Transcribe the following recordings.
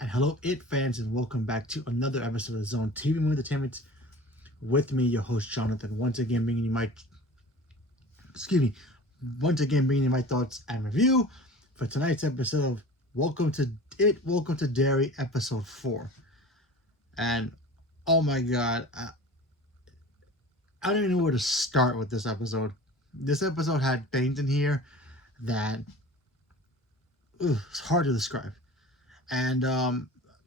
And hello, It fans, and welcome back to another episode of Zone TV Movie Entertainment with me, your host Jonathan. Excuse me, once again bringing you my thoughts and review for tonight's episode of Welcome to Derry, episode 4. And oh my God, I don't even know where to start with this episode. This episode had things in here that it's hard to describe, and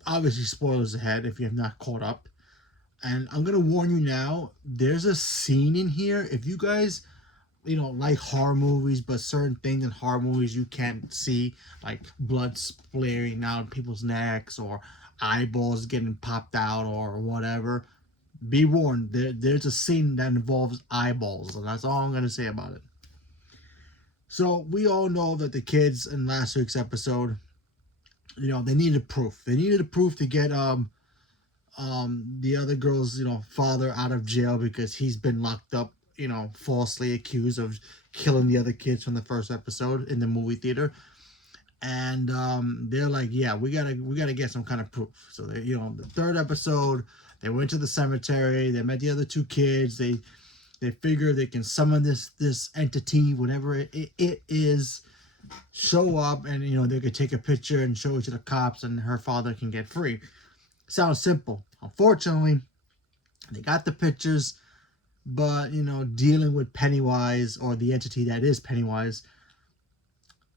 obviously spoilers ahead if you have not caught up. And I'm gonna warn you now, there's a scene in here. If you guys, like horror movies, but certain things in horror movies you can't see, like blood splattering out people's necks or eyeballs getting popped out or whatever, be warned. There's a scene that involves eyeballs, and that's all I'm gonna say about it. So we all know that the kids in last week's episode, they needed proof. They needed proof to get the other girl's father out of jail because he's been locked up, falsely accused of killing the other kids from the first episode in the movie theater. And they're like, yeah, we gotta get some kind of proof. So they, the third episode, they went to the cemetery, they met the other two kids, they figure they can summon this entity, whatever it is, show up, and they could take a picture and show it to the cops, and her father can get free. Sounds simple. Unfortunately, they got the pictures, but dealing with Pennywise, or the entity that is Pennywise,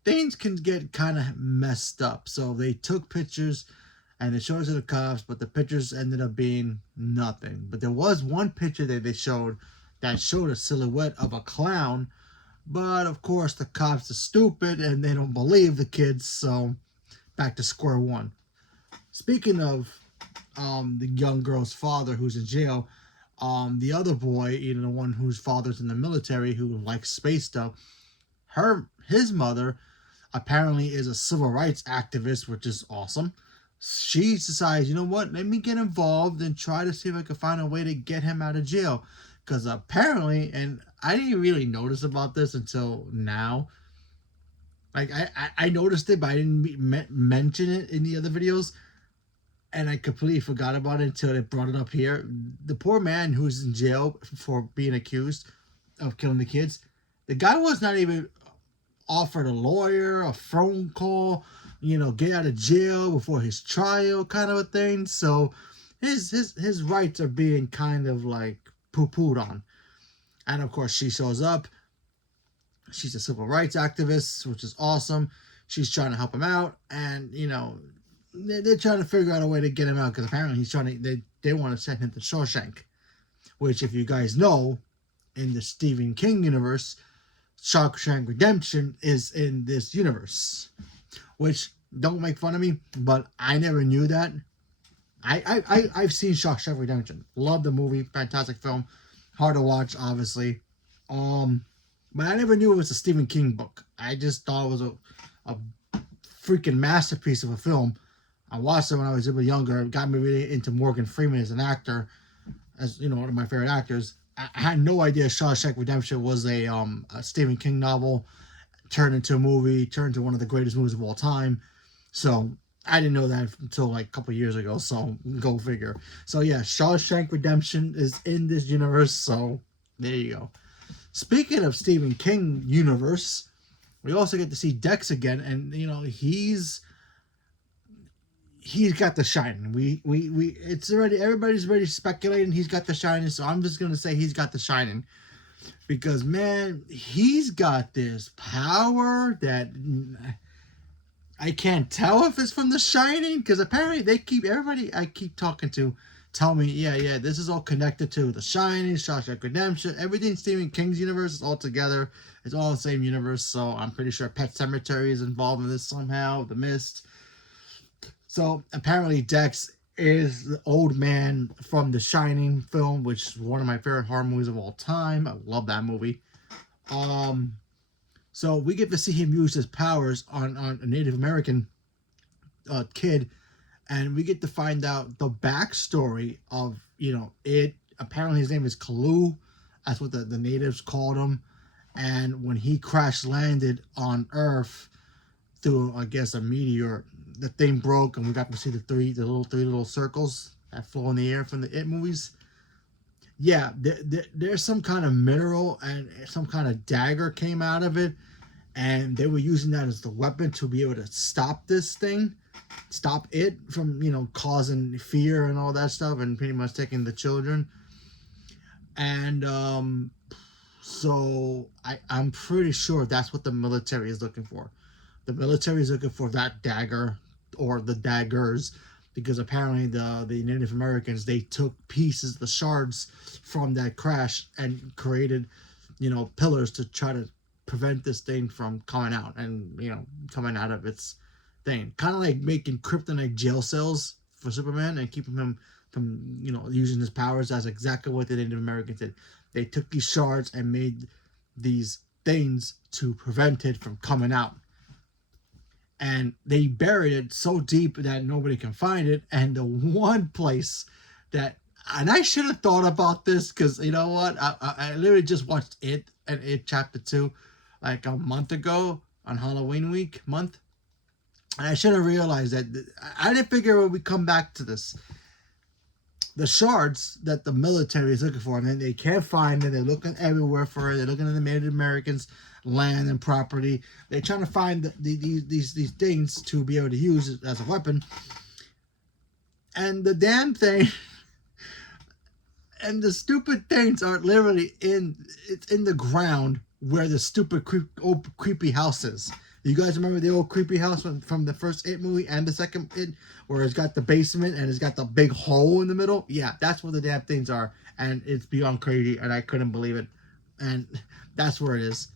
things can get kind of messed up. So they took pictures and they showed it to the cops, but the pictures ended up being nothing. But there was one picture that they showed that showed a silhouette of a clown, but of course the cops are stupid and they don't believe the kids, so back to square one. Speaking of the young girl's father who's in jail, the other boy, the one whose father's in the military, who likes space stuff, his mother apparently is a civil rights activist, which is awesome. She decides, you know what, let me get involved and try to see if I can find a way to get him out of jail. Because apparently, and I didn't really notice about this until now, like I noticed it, but I didn't mention it in the other videos, and I completely forgot about it until they brought it up here. The poor man who's in jail for being accused of killing the kids, the guy was not even offered a lawyer, a phone call, get out of jail before his trial, kind of a thing. So his rights are being kind of like poo-pooed on. And of course, she shows up. She's a civil rights activist, which is awesome. She's trying to help him out, and they're trying to figure out a way to get him out, because apparently he's trying to. They want to send him to Shawshank, which, if you guys know, in the Stephen King universe, Shawshank Redemption is in this universe. Which, don't make fun of me, but I never knew that. I've seen Shawshank Redemption. Love the movie, fantastic film, hard to watch, obviously. But I never knew it was a Stephen King book. I just thought it was a freaking masterpiece of a film. I watched it when I was a bit younger. It got me really into Morgan Freeman as an actor, as one of my favorite actors. I had no idea Shawshank Redemption was a Stephen King novel turned into a movie, turned into one of the greatest movies of all time. So I didn't know that until like a couple years ago. So go figure. So yeah, Shawshank Redemption is in this universe. So there you go. Speaking of Stephen King universe, we also get to see Dex again, and he's got the Shining. It's already, everybody's already speculating he's got the Shining, so I'm just gonna say he's got the Shining, because man, he's got this power that I can't tell if it's from the Shining, because apparently everybody I keep talking to tell me, yeah, this is all connected to the Shining, Shawshank Redemption, everything Stephen King's universe is all together. It's all the same universe, so I'm pretty sure Pet Sematary is involved in this somehow, The Mist. So apparently Dex is the old man from the Shining film, which is one of my favorite horror movies of all time. I love that movie. So we get to see him use his powers on a Native American kid, and we get to find out the backstory of it. Apparently his name is Kalu. That's what the natives called him. And when he crash landed on Earth through, I guess, a meteor, the thing broke and we got to see the three little circles that flow in the air from the It movies. Yeah, there's some kind of mineral and some kind of dagger came out of it, and they were using that as the weapon to be able to stop this thing, stop it from causing fear and all that stuff, and pretty much taking the children. And so I'm pretty sure that's what the military is looking for. The military is looking for that dagger or the daggers, because apparently the Native Americans, they took pieces, the shards from that crash, and created, pillars to try to prevent this thing from coming out and coming out of its thing. Kind of like making kryptonite jail cells for Superman and keeping him from using his powers. That's exactly what the Native Americans did. They took these shards and made these things to prevent it from coming out. And they buried it so deep that nobody can find it. And the one place that, and I should have thought about this, because you know what, I literally just watched It and It Chapter 2 like a month ago on Halloween week month, and I should have realized that I didn't figure when we come back to this. The shards that the military is looking for, and then they can't find it. They're looking everywhere for it. They're looking at the Native Americans' land and property. They're trying to find these things to be able to use it as a weapon. And the damn thing, and the stupid things are literally in the ground where the stupid old creepy house is. You guys remember the old creepy house from the first It movie and the second It, where it's got the basement and it's got the big hole in the middle? Yeah, that's where the damn things are, and it's beyond crazy, and I couldn't believe it. And that's where it is.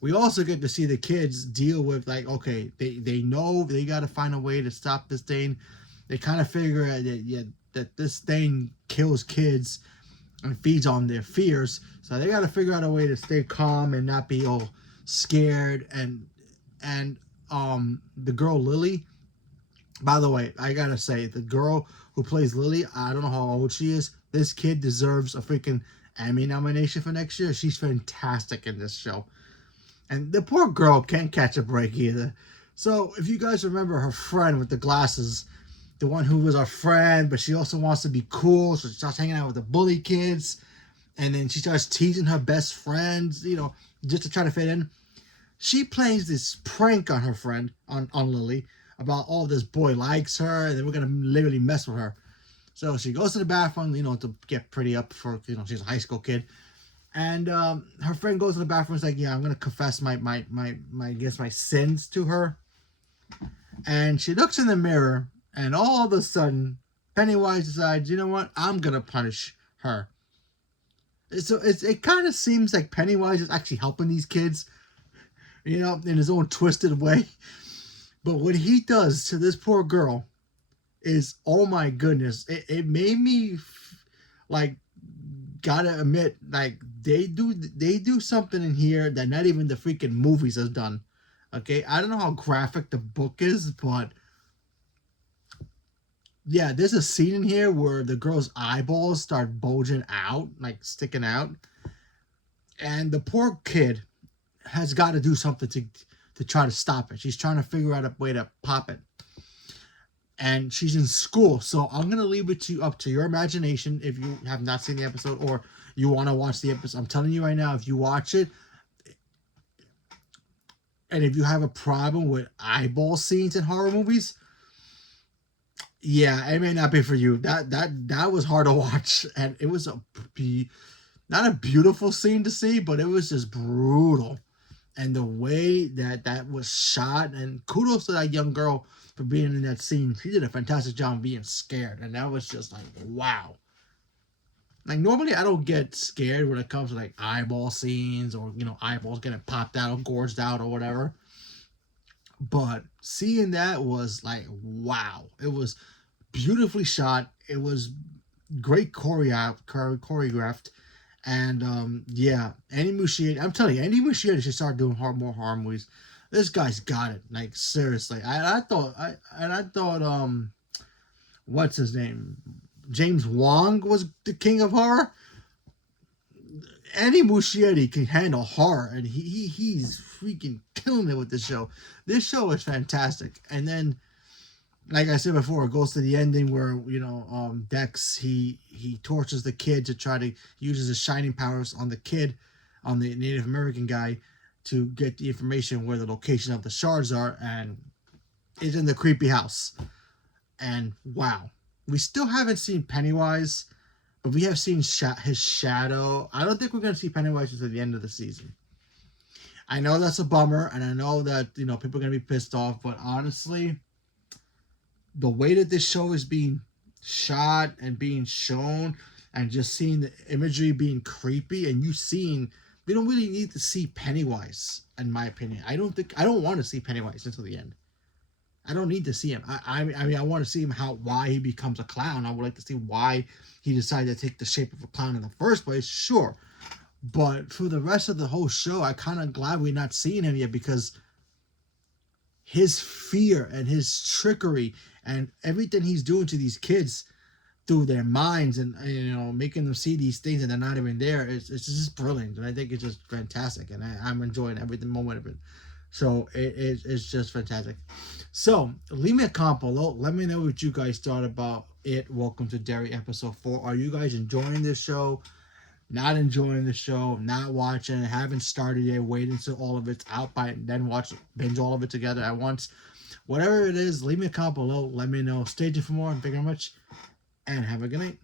We also get to see the kids deal with, like, okay, they know they got to find a way to stop this thing. They kind of figure out that this thing kills kids and feeds on their fears, so they got to figure out a way to stay calm and not be all scared. And the girl Lily, by the way, I gotta say, the girl who plays Lily, I don't know how old she is. This kid deserves a freaking Emmy nomination for next year. She's fantastic in this show. And the poor girl can't catch a break either. So if you guys remember her friend with the glasses, the one who was our friend, but she also wants to be cool, so she starts hanging out with the bully kids, and then she starts teasing her best friends, just to try to fit in. She plays this prank on her friend, on Lily, about, oh, this boy likes her, and then we're going to literally mess with her. So she goes to the bathroom, to get pretty up for, she's a high school kid. And her friend goes to the bathroom and is like, yeah, I'm going to confess my sins to her. And she looks in the mirror, and all of a sudden, Pennywise decides, you know what, I'm going to punish her. So it kind of seems like Pennywise is actually helping these kids, in his own twisted way. But what he does to this poor girl is, oh my goodness, it made me, like, gotta admit, like, they do something in here that not even the freaking movies has done. Okay, I don't know how graphic the book is, but yeah, there's a scene in here where the girl's eyeballs start bulging out, like sticking out, and the poor kid has got to do something to try to stop it. She's trying to figure out a way to pop it. And she's in school, so I'm going to leave it up to your imagination if you have not seen the episode or you want to watch the episode. I'm telling you right now, if you watch it, and if you have a problem with eyeball scenes in horror movies, yeah, it may not be for you. That was hard to watch, and it was not a beautiful scene to see, but it was just brutal. And the way that was shot, and kudos to that young girl for being in that scene. She did a fantastic job of being scared, and that was just like, wow. Like, normally I don't get scared when it comes to like eyeball scenes or eyeballs getting popped out or gorged out or whatever. But seeing that was like, wow. It was beautifully shot. It was great choreographed. And yeah, Andy Muschietti, I'm telling you, Andy Muschietti should start doing more horror movies. This guy's got it. Like, seriously. I thought what's his name? James Wong was the king of horror. Andy Muschietti can handle horror, and he's freaking killing it with this show. This show is fantastic. And then like I said before, it goes to the ending where Dex he tortures the kid to try to uses his shining powers on the kid, on the Native American guy, to get the information where the location of the shards are, and it's in the creepy house. And wow, we still haven't seen Pennywise, but we have seen his shadow. I don't think we're gonna see Pennywise until the end of the season. I know that's a bummer, and I know that people are gonna be pissed off, but honestly, the way that this show is being shot and being shown, and just seeing the imagery being creepy, and we don't really need to see Pennywise, in my opinion. I don't want to see Pennywise until the end. I don't need to see him. I mean, I want to see him why he becomes a clown. I would like to see why he decided to take the shape of a clown in the first place. Sure, but for the rest of the whole show, I kind of glad we're not seeing him yet, because his fear and his trickery and everything he's doing to these kids through their minds, and making them see these things and they're not even there, it's just brilliant, and I think it's just fantastic, and I'm enjoying every moment of it. So it's just fantastic. So leave me a comment below. Let me know what you guys thought about it. Welcome to Derry episode 4. Are you guys enjoying this show? Not enjoying the show? Not watching? Haven't started yet? Waiting until all of it's out by then binge all of it together at once. Whatever it is, leave me a comment below. Let me know. Stay tuned for more. Thank you very much, and have a good night.